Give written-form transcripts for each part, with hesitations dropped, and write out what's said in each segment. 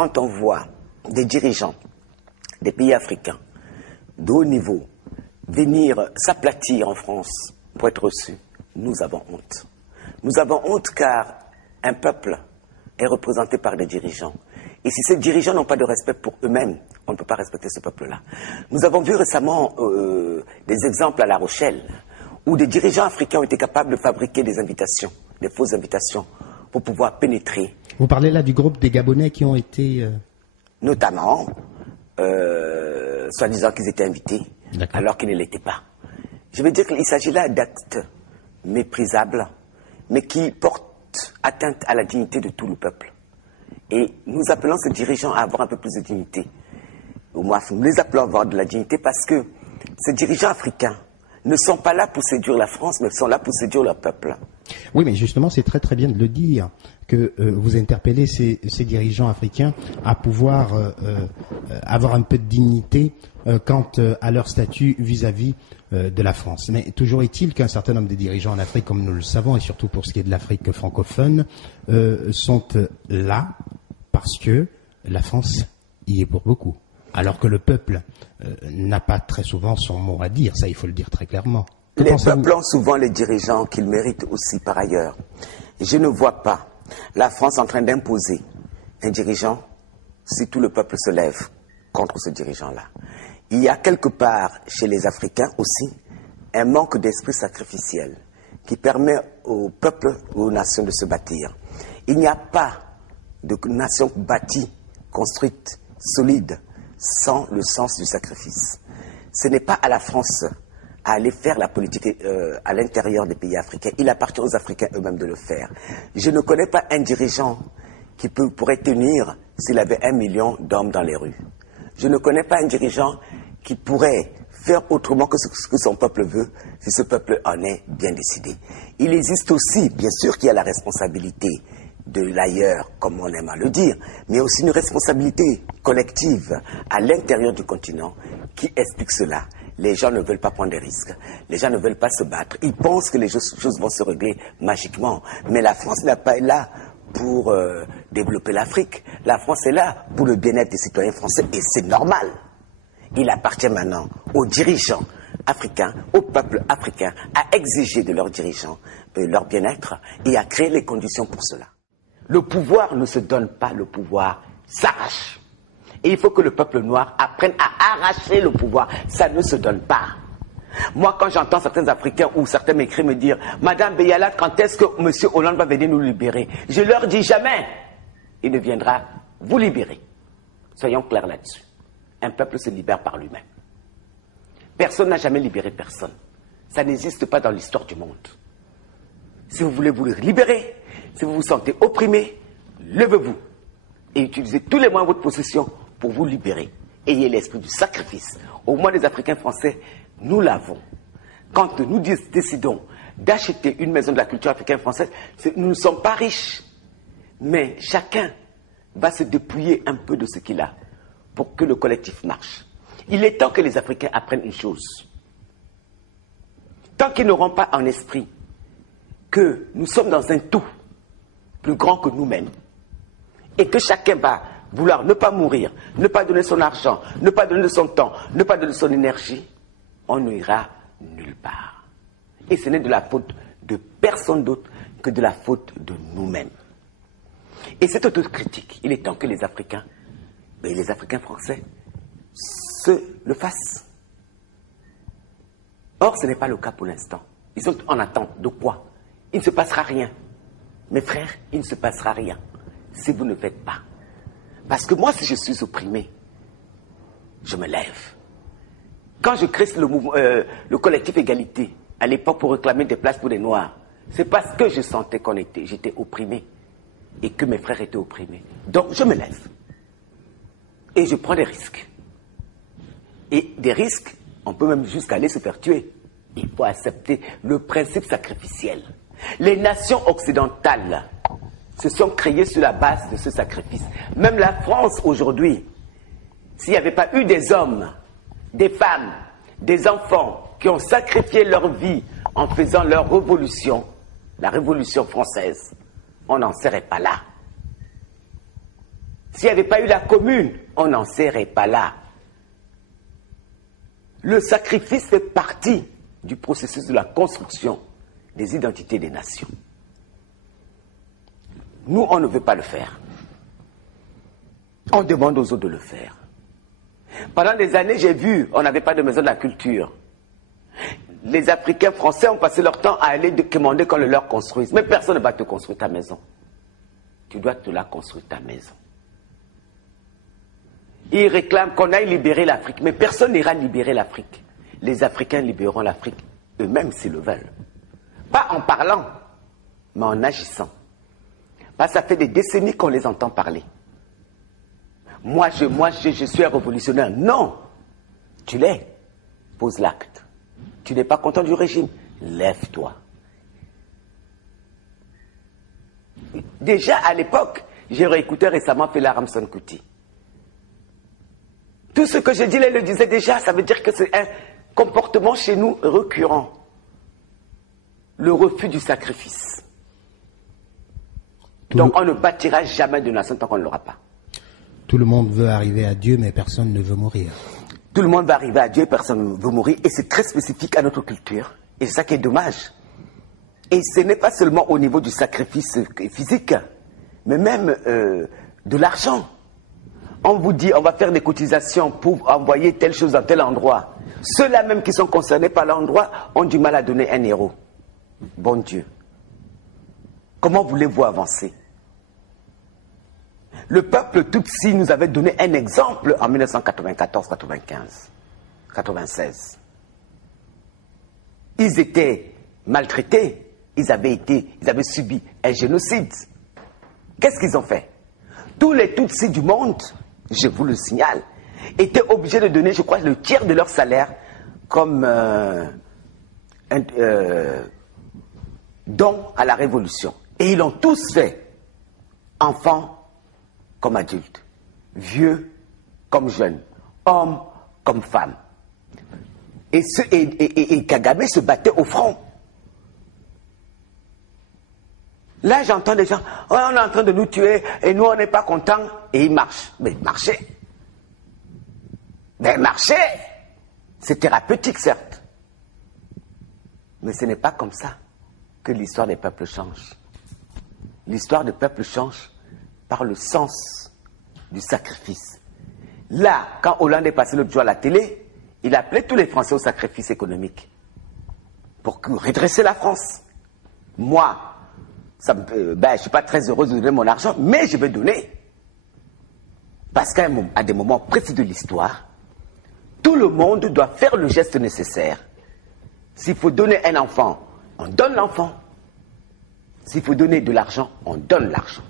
quand on voit des dirigeants des pays africains de haut niveau venir s'aplatir en France pour être reçus, nous avons honte. Nous avons honte car un peuple est représenté par des dirigeants. Et si ces dirigeants n'ont pas de respect pour eux-mêmes, on ne peut pas respecter ce peuple-là. Nous avons vu récemment des exemples à La Rochelle où des dirigeants africains ont été capables de fabriquer des invitations, des fausses invitations, pour pouvoir pénétrer. Vous parlez là du groupe des Gabonais qui ont été... Notamment, soi-disant qu'ils étaient invités, alors qu'ils ne l'étaient pas. Je veux dire qu'il s'agit là d'actes méprisables, mais qui portent atteinte à la dignité de tout le peuple. Et nous appelons ces dirigeants à avoir un peu plus de dignité. Au moins, nous les appelons à avoir de la dignité parce que ces dirigeants africains ne sont pas là pour séduire la France, mais sont là pour séduire leur peuple. Oui, mais justement, c'est très très bien de le dire, que vous interpellez ces dirigeants africains à pouvoir avoir un peu de dignité quant à leur statut vis-à-vis de la France. Mais toujours est-il qu'un certain nombre de dirigeants en Afrique, comme nous le savons, et surtout pour ce qui est de l'Afrique francophone, sont là parce que la France y est pour beaucoup. Alors que le peuple n'a pas très souvent son mot à dire, ça il faut le dire très clairement. Les peuples ont souvent les dirigeants qu'ils méritent aussi par ailleurs. Je ne vois pas la France en train d'imposer un dirigeant si tout le peuple se lève contre ce dirigeant-là. Il y a quelque part chez les Africains aussi un manque d'esprit sacrificiel qui permet aux peuples, aux nations de se bâtir. Il n'y a pas de nation bâtie, construite, solide, sans le sens du sacrifice. Ce n'est pas à la France à aller faire la politique à l'intérieur des pays africains. Il appartient aux Africains eux-mêmes de le faire. Je ne connais pas un dirigeant qui pourrait tenir s'il avait 1 million d'hommes dans les rues. Je ne connais pas un dirigeant qui pourrait faire autrement que ce que son peuple veut, si ce peuple en est bien décidé. Il existe aussi, bien sûr, qu'il y a la responsabilité de l'ailleurs, comme on aime à le dire, mais aussi une responsabilité collective à l'intérieur du continent qui explique cela. Les gens ne veulent pas prendre des risques, les gens ne veulent pas se battre, ils pensent que les choses vont se régler magiquement, mais la France n'est pas là pour développer l'Afrique, la France est là pour le bien-être des citoyens français et c'est normal. Il appartient maintenant aux dirigeants africains, au peuple africain, à exiger de leurs dirigeants leur bien-être et à créer les conditions pour cela. Le pouvoir ne se donne pas, le pouvoir s'arrache. Et il faut que le peuple noir apprenne à arracher le pouvoir. Ça ne se donne pas. Moi, quand j'entends certains Africains ou certains m'écrivent me dire « Madame Beyalat, quand est-ce que M. Hollande va venir nous libérer ?» Je leur dis jamais. Il ne viendra vous libérer. Soyons clairs là-dessus. Un peuple se libère par lui-même. Personne n'a jamais libéré personne. Ça n'existe pas dans l'histoire du monde. Si vous voulez vous libérer, si vous vous sentez opprimé, levez-vous et utilisez tous les moyens de votre possession pour vous libérer. Ayez l'esprit du sacrifice. Au moins les Africains français, nous l'avons. Quand nous décidons d'acheter une maison de la culture africaine française, nous ne sommes pas riches. Mais chacun va se dépouiller un peu de ce qu'il a pour que le collectif marche. Il est temps que les Africains apprennent une chose. Tant qu'ils n'auront pas en esprit que nous sommes dans un tout plus grand que nous-mêmes et que chacun va vouloir ne pas mourir, ne pas donner son argent, ne pas donner son temps, ne pas donner son énergie, on n'ira nulle part. Et ce n'est de la faute de personne d'autre que de la faute de nous-mêmes. Et cette autocritique, il est temps que les Africains, et les Africains français, se le fassent. Or, ce n'est pas le cas pour l'instant. Ils sont en attente de quoi? Il ne se passera rien. Mes frères, il ne se passera rien si vous ne faites pas. Parce que moi, si je suis opprimé, je me lève. Quand je crée le collectif Égalité, à l'époque pour réclamer des places pour les Noirs, c'est parce que je sentais j'étais opprimé et que mes frères étaient opprimés. Donc, je me lève. Et je prends des risques. Et des risques, on peut même jusqu'à aller se faire tuer. Il faut accepter le principe sacrificiel. Les nations occidentales se sont créées sur la base de ce sacrifice. Même la France aujourd'hui, s'il n'y avait pas eu des hommes, des femmes, des enfants qui ont sacrifié leur vie en faisant leur révolution, la révolution française, on n'en serait pas là. S'il n'y avait pas eu la commune, on n'en serait pas là. Le sacrifice fait partie du processus de la construction des identités des nations. Nous, on ne veut pas le faire. On demande aux autres de le faire. Pendant des années, j'ai vu, on n'avait pas de maison de la culture. Les Africains français ont passé leur temps à aller demander qu'on le leur construise. Mais personne ne va te construire ta maison. Tu dois te la construire ta maison. Ils réclament qu'on aille libérer l'Afrique, mais personne n'ira libérer l'Afrique. Les Africains libéreront l'Afrique eux-mêmes s'ils le veulent. Pas en parlant, mais en agissant. Parce que ça fait des décennies qu'on les entend parler. Moi, je suis un révolutionnaire. Non, tu l'es. Pose l'acte. Tu n'es pas content du régime. Lève-toi. Déjà à l'époque, j'ai réécouté récemment Fela Ramson Kuti. Tout ce que je dis là, il le disait déjà, ça veut dire que c'est un comportement chez nous récurrent. Le refus du sacrifice. Donc on ne bâtira jamais de nation tant qu'on ne l'aura pas. Tout le monde veut arriver à Dieu, mais personne ne veut mourir. Tout le monde va arriver à Dieu, personne ne veut mourir. Et c'est très spécifique à notre culture. Et c'est ça qui est dommage. Et ce n'est pas seulement au niveau du sacrifice physique, mais même de l'argent. On vous dit, on va faire des cotisations pour envoyer telle chose dans tel endroit. Ceux-là même qui sont concernés par l'endroit ont du mal à donner 1 euro. Bon Dieu. Comment voulez-vous avancer? Le peuple Tutsi nous avait donné un exemple en 1994, 95, 96. Ils étaient maltraités, ils avaient subi un génocide. Qu'est-ce qu'ils ont fait? Tous les Tutsis du monde, je vous le signale, étaient obligés de donner, je crois, le tiers de leur salaire comme don à la révolution. Et ils l'ont tous fait, enfants comme adultes, vieux comme jeunes, hommes comme femmes. Et Kagame se battait au front. Là, j'entends des gens, oh, on est en train de nous tuer et nous, on n'est pas contents. Et ils marchent. Mais marcher. Mais marcher, c'est thérapeutique, certes. Mais ce n'est pas comme ça que l'histoire des peuples change. L'histoire des peuples change par le sens du sacrifice. Là, quand Hollande est passé l'autre jour à la télé, il appelait tous les Français au sacrifice économique pour redresser la France. Moi, je ne suis pas très heureuse de donner mon argent, mais je vais donner. Parce qu'à des moments précis de l'histoire, tout le monde doit faire le geste nécessaire. S'il faut donner un enfant, on donne l'enfant. S'il faut donner de l'argent, on donne l'argent.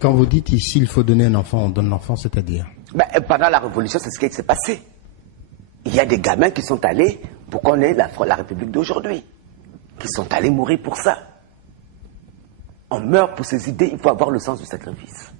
Quand vous dites ici, il faut donner un enfant, on donne l'enfant, c'est-à-dire? Pendant la Révolution, c'est ce qui s'est passé. Il y a des gamins qui sont allés pour qu'on ait la République d'aujourd'hui, qui sont allés mourir pour ça. On meurt pour ces idées, il faut avoir le sens du sacrifice.